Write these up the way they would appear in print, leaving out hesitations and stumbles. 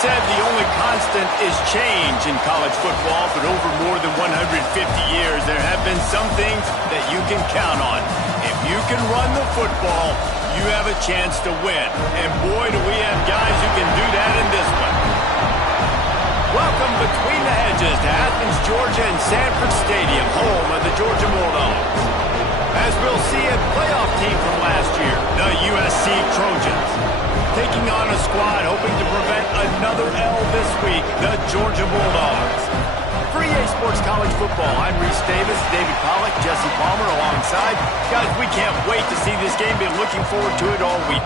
said the only constant is change in college football, but over more than 150 years, there have been some things that you can count on. If you can run the football, you have a chance to win. And boy, do we have guys who can do that in this one. Welcome between the hedges to Athens, Georgia and Sanford Stadium, home of the Georgia Bulldogs. As we'll see, a playoff team from last year, the USC Trojans. Taking on a squad hoping to prevent another L this week, the Georgia Bulldogs. For EA Sports College Football, I'm Reese Davis, David Pollack, Jesse Palmer alongside. Guys, we can't wait to see this game. Been looking forward to it all week.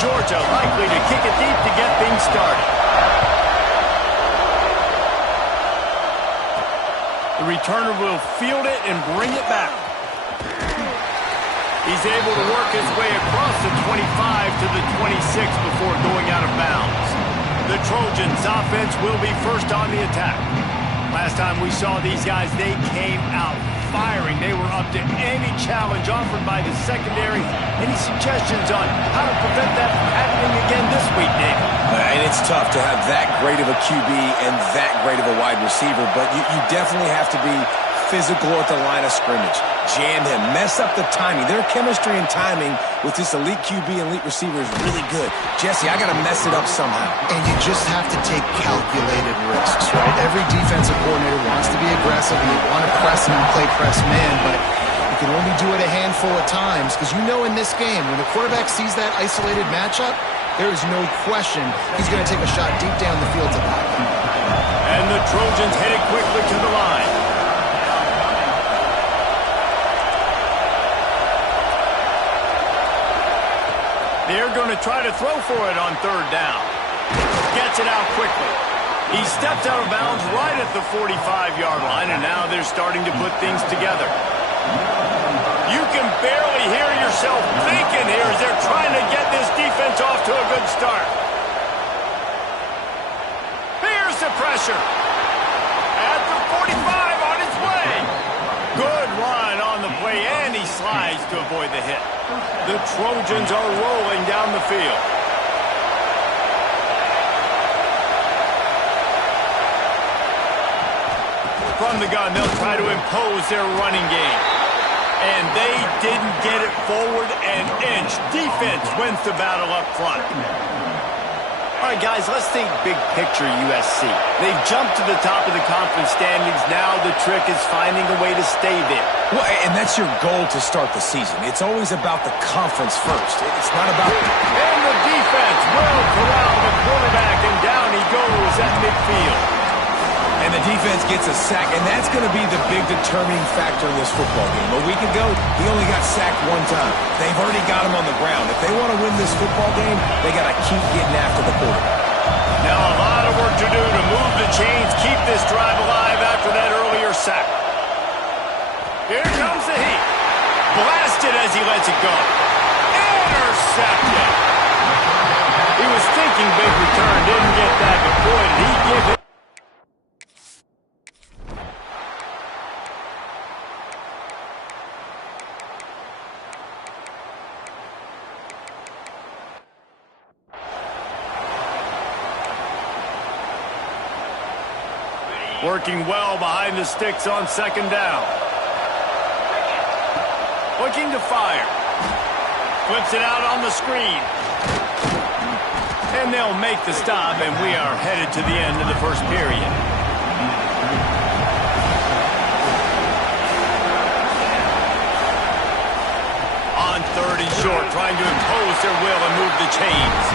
Georgia likely to kick it deep to get things started. The returner will field it and bring it back. He's able to work his way across the 25 to the 26 before going out of bounds. The Trojans' offense will be first on the attack. Last time we saw these guys, they came out firing. They were up to any challenge offered by the secondary. Any suggestions on how to prevent that from happening again this week, David? And it's tough to have that great of a QB and that great of a wide receiver, but you definitely have to be physical at the line of scrimmage. Jam him, mess up the timing. Their chemistry and timing with this elite QB and elite receiver is really good. Jesse, I got to mess it up somehow. And you just have to take calculated risks, right? Every defensive coordinator wants to be aggressive and you want to press him and play press man, but you can only do it a handful of times because you know in this game, when the quarterback sees that isolated matchup, there is no question he's going to take a shot deep down the field to that. And the Trojans headed quickly to the line. They're going to try to throw for it on third down. Gets it out quickly. He stepped out of bounds right at the 45-yard line, and now they're starting to put things together. You can barely hear yourself thinking here as they're trying to get this defense off to a good start. Here's the pressure. At the 45 on his way. Good run on the play, and he slides to avoid the hit. The Trojans are rolling down the field. From the gun, they'll try to impose their running game. And they didn't get it forward an inch. Defense wins the battle up front. All right, guys, let's think big picture USC. They've jumped to the top of the conference standings. Now the trick is finding a way to stay there. Well, and that's your goal to start the season. It's always about the conference first. It's not about... And the defense will corral the quarterback, and down he goes at midfield. And the defense gets a sack, and that's going to be the big determining factor in this football game. A week ago, he only got sacked one time. They've already got him on the ground. If they want to win this football game, they got to keep getting after the quarterback. Now a lot of work to do to move the chains, keep this drive alive after that earlier sack. Here comes the heat. Blasted as he lets it go. Intercepted. He was thinking big return, didn't get that, but boy, did he give it. Working well behind the sticks on second down. Looking to fire. Flips it out on the screen. And they'll make the stop, and we are headed to the end of the first period. On third and short, trying to impose their will and move the chains.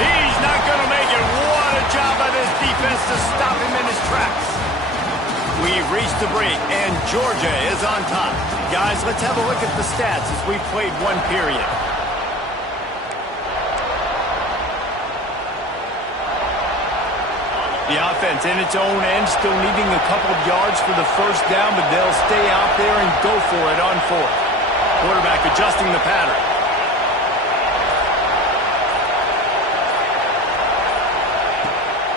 He's not going to make it. What a job by this defense to stop him in his tracks. We've reached the break, and Georgia is on top. Guys, let's have a look at the stats as we've played one period. The offense in its own end, still needing a couple of yards for the first down, but they'll stay out there and go for it on fourth. Quarterback adjusting the pattern.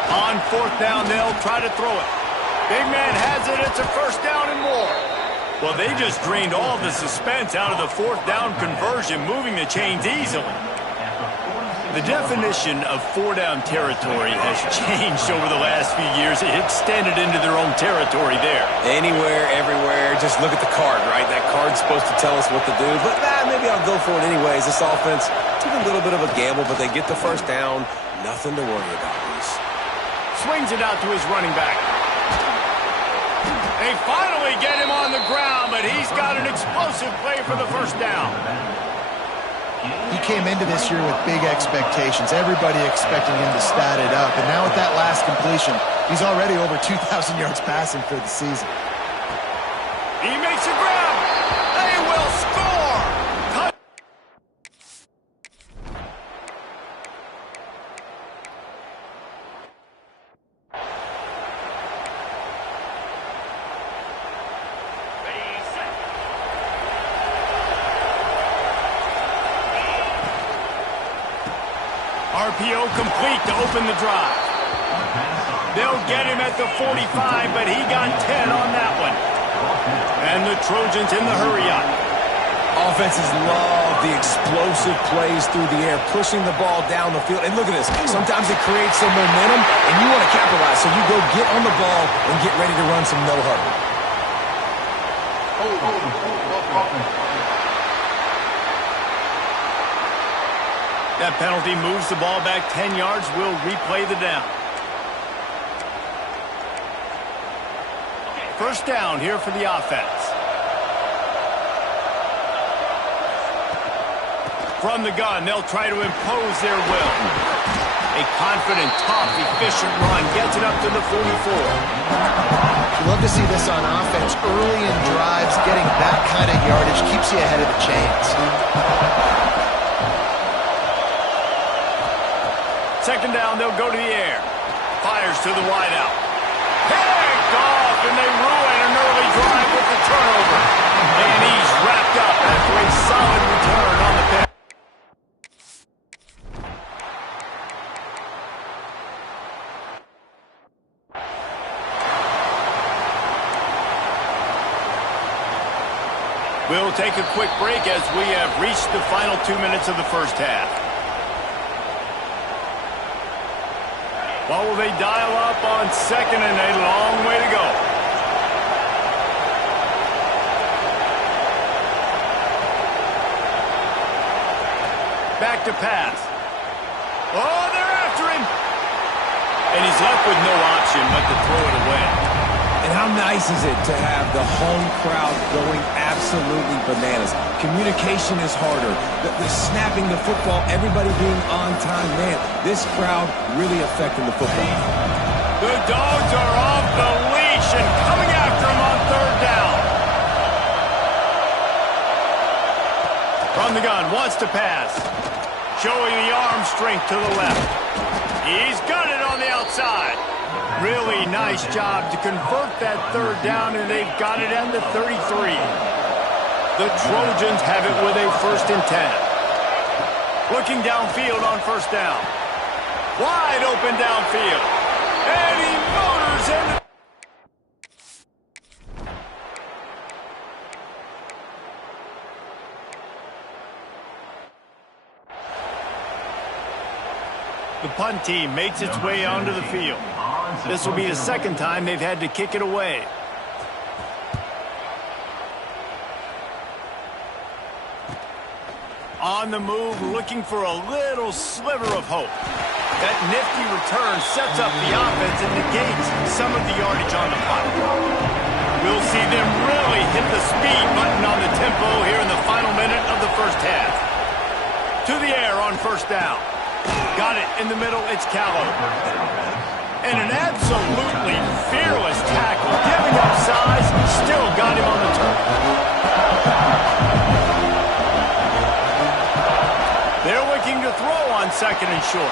On fourth down, they'll try to throw it. Big man has it. It's a first down and more. Well, they just drained all the suspense out of the fourth down conversion, moving the chains easily. The definition of four-down territory has changed over the last few years. It extended into their own territory there. Anywhere, everywhere, just look at the card, right? That card's supposed to tell us what to do, but maybe I'll go for it anyways. This offense took a little bit of a gamble, but they get the first down. Nothing to worry about, Reese. Swings it out to his running back. They finally get him on the ground, but he's got an explosive play for the first down. He came into this year with big expectations. Everybody expecting him to stat it up. And now with that last completion, he's already over 2,000 yards passing for the season. He makes a grab. They will score. RPO complete to open the drive. They'll get him at the 45, but he got 10 on that one. And the Trojans in the hurry-up. Offenses love the explosive plays through the air, pushing the ball down the field. And look at this. Sometimes it creates some momentum, and you want to capitalize. So you go get on the ball and get ready to run some no-huddle. That penalty moves the ball back 10 yards. We'll replay the down. First down here for the offense. From the gun, they'll try to impose their will. A confident, tough, efficient run gets it up to the 44. You love to see this on offense. Early in drives, getting that kind of yardage keeps you ahead of the chains. Second down, they'll go to the air. Fires to the wideout. Picked off, and they ruin an early drive with the turnover. And he's wrapped up after a solid return on the pick. We'll take a quick break as we have reached the final 2 minutes of the first half. What will they dial up on second and a long way to go? Back to pass. Oh, they're after him. And he's left with no option but to throw it away. And how nice is it to have the home crowd going absolutely bananas? Communication is harder. The snapping the football, everybody being on time. Man, this crowd really affecting the football. The Dogs are off the leash and coming after him on third down. From the gun, wants to pass. Showing the arm strength to the left. He's got it on the outside. Really nice job to convert that third down, and they've got it at the 33. The Trojans have it with a 1st and 10. Looking downfield on first down. Wide open downfield. And he motors in. The punt team makes its way onto the field. This will be the second time they've had to kick it away. On the move, looking for a little sliver of hope. That nifty return sets up the offense and negates some of the yardage on the clock. We'll see them really hit the speed button on the tempo here in the final minute of the first half. To the air on first down. Got it in the middle, it's Callow. And an absolutely fearless tackle, giving up size, still got him on the turf. They're looking to throw on second and short.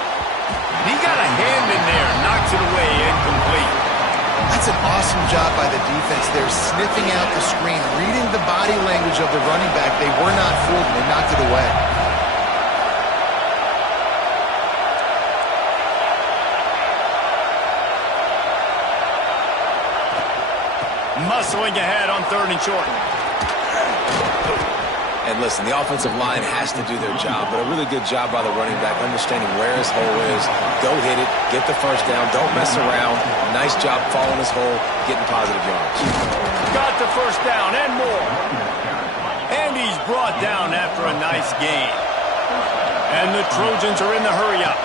He got a hand in there, knocks it away, incomplete. That's an awesome job by the defense there, sniffing out the screen, reading the body language of the running back. They were not fooled, and they knocked it away. Muscling ahead on third and short. And listen, the offensive line has to do their job, but a really good job by the running back, understanding where his hole is. Go hit it, get the first down, don't mess around. Nice job following his hole, getting positive yards. Got the first down and more. And he's brought down after a nice gain. And the Trojans are in the hurry-up.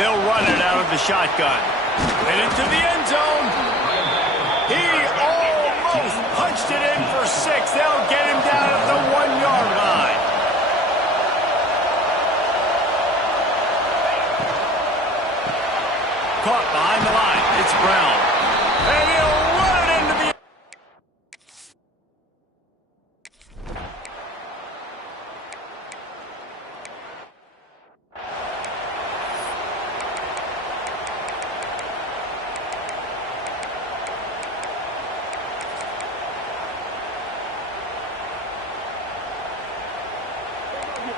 They'll run it out of the shotgun. Headed to the end zone. He almost punched it in for 6. They'll get him down at the 1-yard line. Caught behind the line. It's Brown. And he'll run it into the...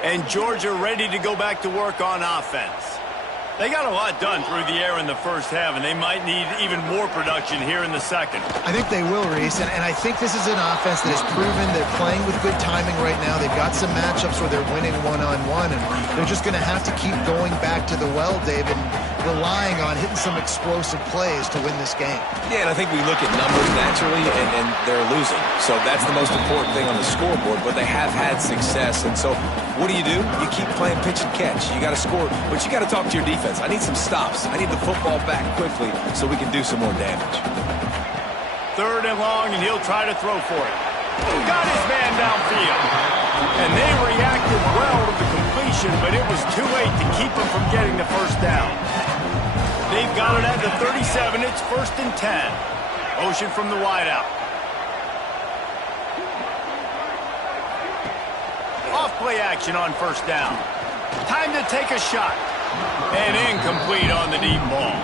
And Georgia ready to go back to work on offense. They got a lot done through the air in the first half, and they might need even more production here in the second. I think they will, Reese, and I think this is an offense that has proven they're playing with good timing right now. They've got some matchups where they're winning one-on-one, and they're just going to have to keep going back to the well, David, and relying on hitting some explosive plays to win this game. Yeah, and I think we look at numbers naturally, and they're losing. So that's the most important thing on the scoreboard, but they have had success. And so what do? You keep playing pitch and catch. You got to score, but you got to talk to your defense. I need some stops. I need the football back quickly so we can do some more damage. 3rd and long, and he'll try to throw for it. Got his man downfield. And they reacted well to the completion, but it was too late to keep him from getting the first down. They've got it at the 37. It's 1st and 10. Motion from the wideout. Off-play action on 1st down. Time to take a shot. And incomplete on the deep ball.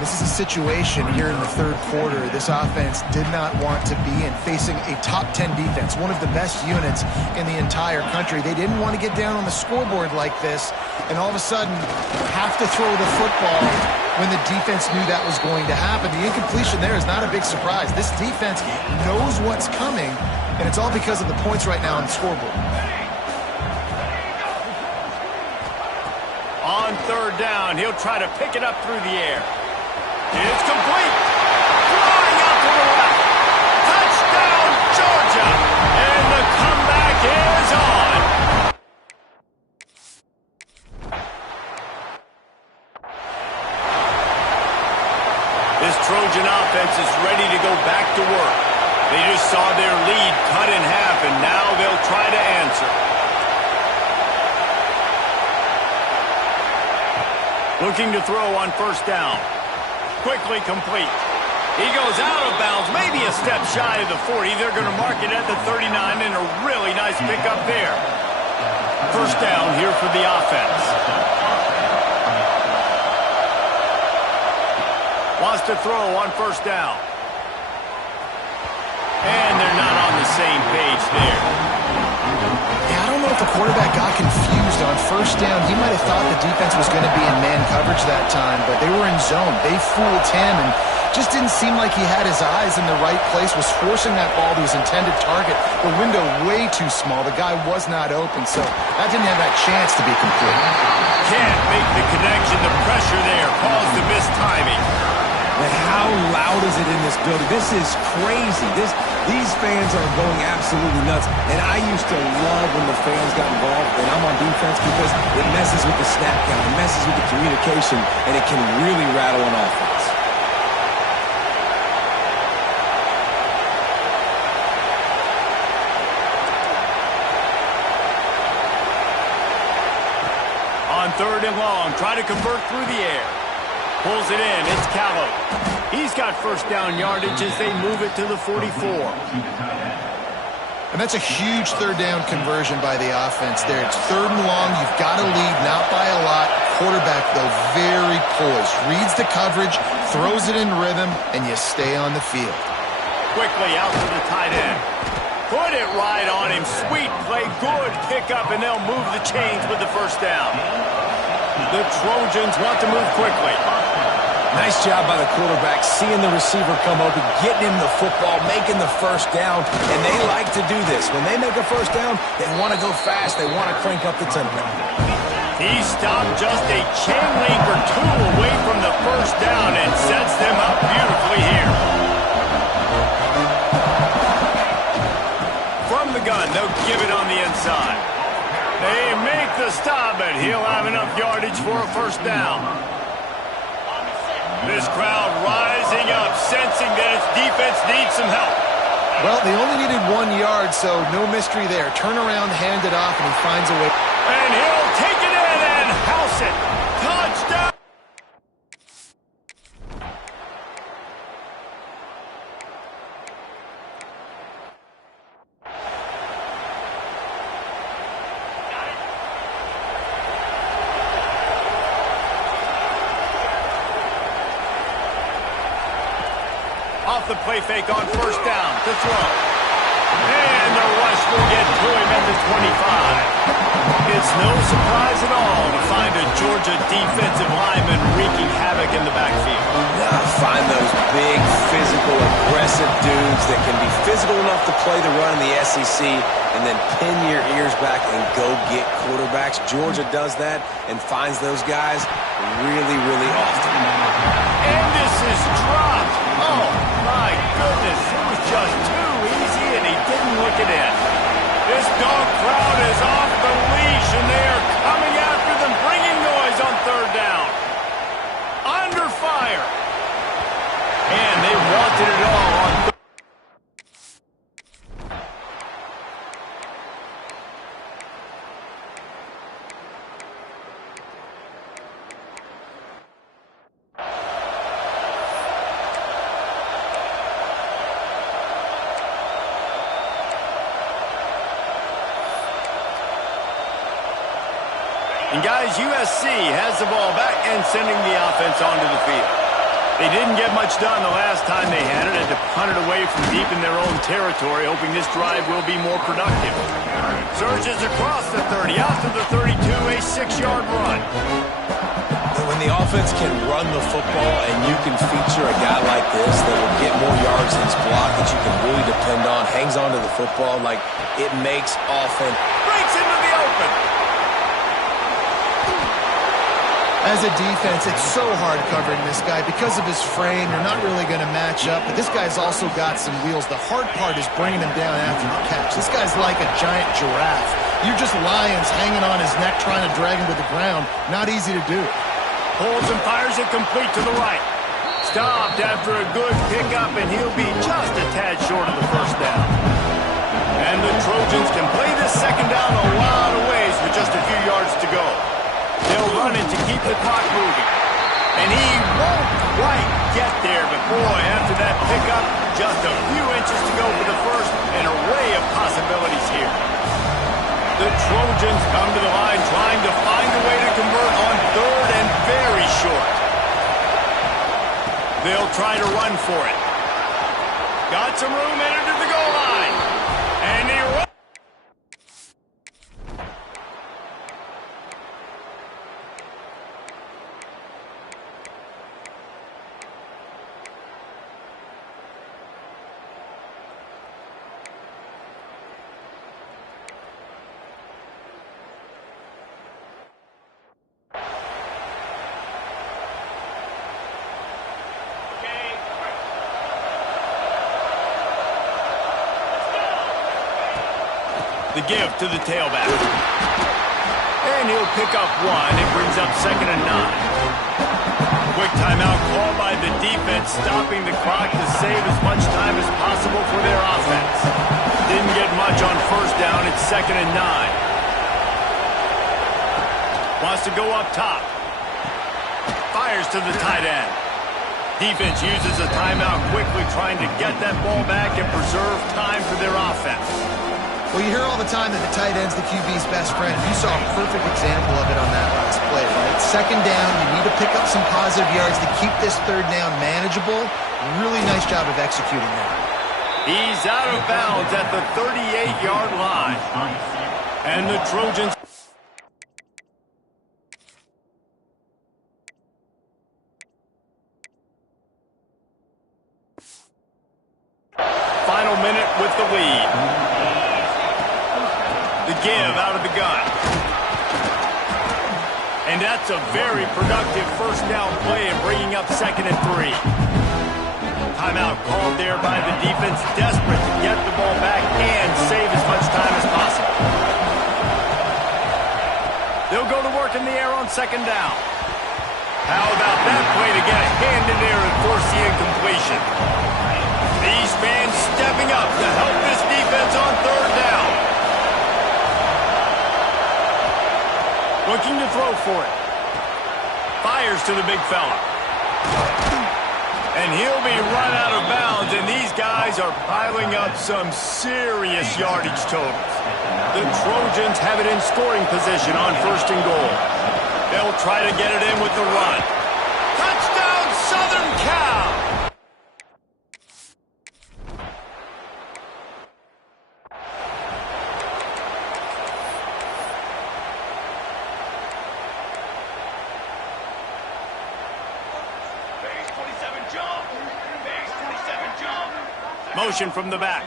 This is a situation here in the 3rd quarter this offense did not want to be in, facing a top 10 defense, one of the best units in the entire country. They didn't want to get down on the scoreboard like this and all of a sudden have to throw the football when the defense knew that was going to happen. The incompletion there is not a big surprise. This defense knows what's coming, and it's all because of the points right now on the scoreboard. On 3rd down, he'll try to pick it up through the air. It's complete. Flying out to the left. Touchdown, Georgia. And the comeback is on. This Trojan offense is ready to go back to work. They just saw their lead cut in half, and now they'll try to answer. Looking to throw on 1st down. Quickly complete. He goes out of bounds, maybe a step shy of the 40. They're going to mark it at the 39, and a really nice pickup there. 1st down here for the offense. Wants to throw on 1st down. And they're not on the same page there. Yeah, I don't know if the quarterback got confused on 1st down. He might have thought the defense was going to be in man coverage that time, but they were in zone. They fooled him and just didn't seem like he had his eyes in the right place, was forcing that ball to his intended target. The window way too small. The guy was not open, so that didn't have that chance to be complete. Can't make the connection. The pressure there caused the missed timing. And how loud is it in this building? This is crazy. These fans are going absolutely nuts. And I used to love when the fans got involved and I'm on defense because it messes with the snap count, it messes with the communication, and it can really rattle an offense. On 3rd and long, try to convert through the air. Pulls it in. It's Callow. He's got 1st down yardage as they move it to the 44. And that's a huge 3rd down conversion by the offense there. It's 3rd and long. You've got to lead, not by a lot. Quarterback, though, very poised. Reads the coverage, throws it in rhythm, and you stay on the field. Quickly out to the tight end. Put it right on him. Sweet play. Good pickup, and they'll move the chains with the 1st down. The Trojans want to move quickly. Nice job by the quarterback, seeing the receiver come open, getting him the football, making the first down, and they like to do this. When they make a first down, they want to go fast. They want to crank up the tempo. He stopped just a chain link or two away from the first down and sets them up beautifully here. From the gun, they'll give it on the inside. They make the stop, but he'll have enough yardage for a first down. This crowd rising up, sensing that its defense needs some help. Well, they only needed 1 yard, so no mystery there. Turn around, hand it off, and he finds a way. And he'll take it in and house it. Touchdown! Off the play fake on first down to throw. And the rush will get to him at the 25. It's no surprise at all to find a Georgia defensive lineman wreaking havoc in the backfield. Find those big, physical, aggressive dudes that can be physical enough to play the run in the SEC and then pin your ears back and go get quarterbacks. Georgia does that and finds those guys really, really often. And this is dropped. Oh, my goodness. It was just too easy, and he didn't look it in. This dog crowd is off the leash, and they are coming after them, bringing noise on third down. Under fire. And they wanted it all on third. And guys, USC has the ball back and sending the offense onto the field. They didn't get much done the last time they had it, and to punt it away from deep in their own territory, hoping this drive will be more productive. Surges across the 30, out to the 32, a 6-yard run. When the offense can run the football and you can feature a guy like this that will get more yards in his block that you can really depend on, hangs on to the football, like it makes offense. Breaks into the open. As a defense, it's so hard covering this guy. Because of his frame, you're not really going to match up. But this guy's also got some wheels. The hard part is bringing him down after the catch. This guy's like a giant giraffe. You're just lions hanging on his neck trying to drag him to the ground. Not easy to do. Pulls and fires it complete to the right. Stopped after a good pickup, and he'll be just a tad short of the first down. And the Trojans can play this second down a lot of ways with just a few yards to go. They'll run it to keep the clock moving. And he won't quite get there, but boy, after that pickup, just a few inches to go for the first, an array of possibilities here. The Trojans come to the line trying to find a way to convert on third and very short. They'll try to run for it. Got some room, entered to the goal line. And he runs. The give to the tailback. And he'll pick up one. It brings up 2nd and 9. Quick timeout called by the defense, stopping the clock to save as much time as possible for their offense. Didn't get much on first down. It's 2nd and 9. Wants to go up top. Fires to the tight end. Defense uses a timeout quickly, trying to get that ball back and preserve time for their offense. Well, you hear all the time that the tight end's the QB's best friend. You saw a perfect example of it on that last play, right? Second down, you need to pick up some positive yards to keep this third down manageable. Really nice job of executing that. He's out of bounds at the 38-yard line. And the Trojans... win it with the lead. The give out of the gun. And that's a very productive first down play in bringing up 2nd and 3. Timeout called there by the defense, desperate to get the ball back and save as much time as possible. They'll go to work in the air on 2nd down. How about that play to get a hand in there and force the incompletion? These fans stepping up to help this defense on 3rd down. Looking to throw for it. Fires to the big fella. And he'll be run out of bounds, and these guys are piling up some serious yardage totals. The Trojans have it in scoring position on 1st and goal. They'll try to get it in with the run. Touchdown, Southern Cal! Motion from the back.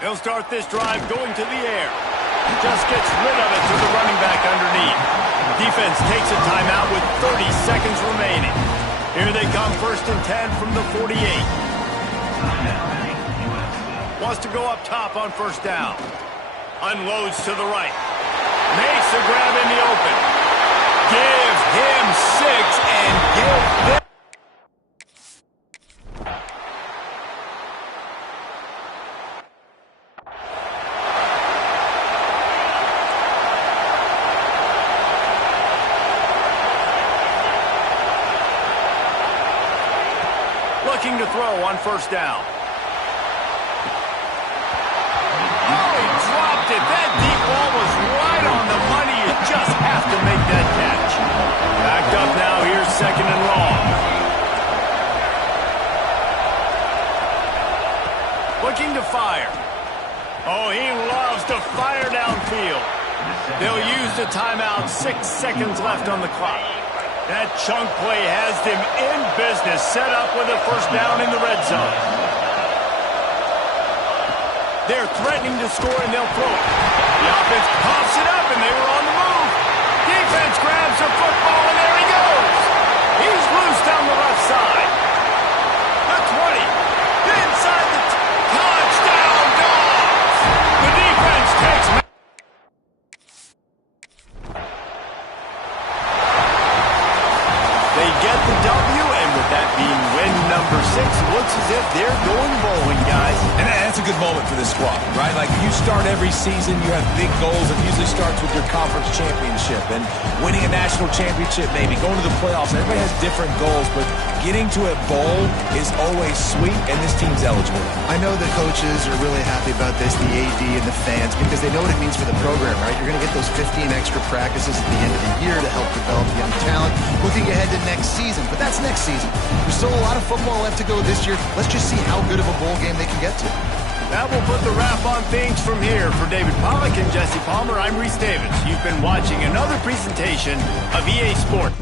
He'll start this drive going to the air. Just gets rid of it to the running back underneath. Defense takes a timeout with 30 seconds remaining. Here they come 1st and 10 from the 48. Wants to go up top on 1st down. Unloads to the right. Makes the grab in the open. Give him 6 and give them. Looking to throw on 1st down. Oh, he dropped it. That deep ball was right on the money. You just have to make that catch. Backed up now. Here's 2nd and long. Looking to fire. Oh, he loves to fire downfield. They'll use the timeout. 6 seconds left on the clock. That chunk play has them in business, set up with a 1st down in the red zone. They're threatening to score, and they'll throw it. The offense pops it up, and they were on the move. Defense grabs the football, and there he goes. He's loose down the left side. The 20. Inside the touchdown, Dogs. The defense takes. They get the W, and with that being win number 6, looks as if they're going bowling, guys. And that's a good moment for this squad, right? Like, you start every season, you have big goals. It usually starts with your conference championship and winning a national championship, maybe going to the playoffs. Everybody has different goals, but getting to a bowl is always sweet, and this team's eligible. I know the coaches are really happy about this, the AD and the fans, because they know what it means for the program, right? You're going to get those 15 extra practices at the end of the year to help develop young talent. Looking ahead to next season, but that's next season. There's still a lot of football left to go this year. Let's just see how good of a bowl game they can get to. That will put the wrap on things from here. For David Pollack and Jesse Palmer, I'm Reese Davis. You've been watching another presentation of EA Sports.